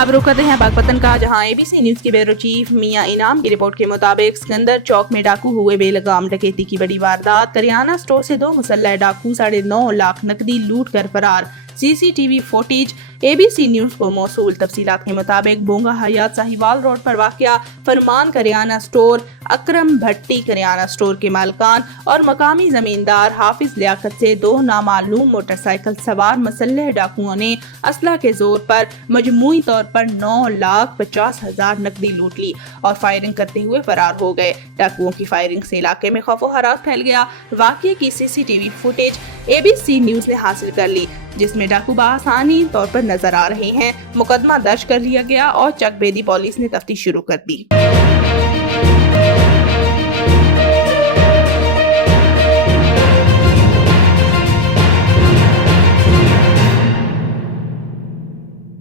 अब रुक करते हैं बागपतन का, जहां एबीसी न्यूज के ब्यूरो चीफ मियां इनाम की रिपोर्ट के मुताबिक सिकंदर चौक में डाकू हुए बेलगाम डकैती की बड़ी वारदात। करियाना स्टोर से 2 मुसल्लह डाकू 9.5 लाख नकदी लूट कर फरार। सीसीटीवी फुटेज एबीसी न्यूज को मौसूल। तफसीलात के मुताबिक बोंगा हयात साहिवाल रोड पर वाक़या फरमान करियाना स्टोर, अकरम भट्टी करियाना स्टोर के मालकान और मकामी जमींदार हाफिज लियाकत से 2 नामालूम मोटरसाइकिल सवार मुसल्लह डाकुओं ने असला के जोर पर मजमूई तौर पर 9,50,000 नकदी लूट ली और फायरिंग करते हुए फरार हो गए। डाकुओं की फायरिंग से इलाके में खौफ हरास फैल गया। वाक़ये की सीसीटीवी फुटेज एबीसी न्यूज ने हासिल कर ली, जिसमें डाकू आसानी तौर पर नजर आ रहे हैं। मुकदमा दर्ज कर लिया गया और चकबेदी पुलिस ने तफ्तीश शुरू कर दी।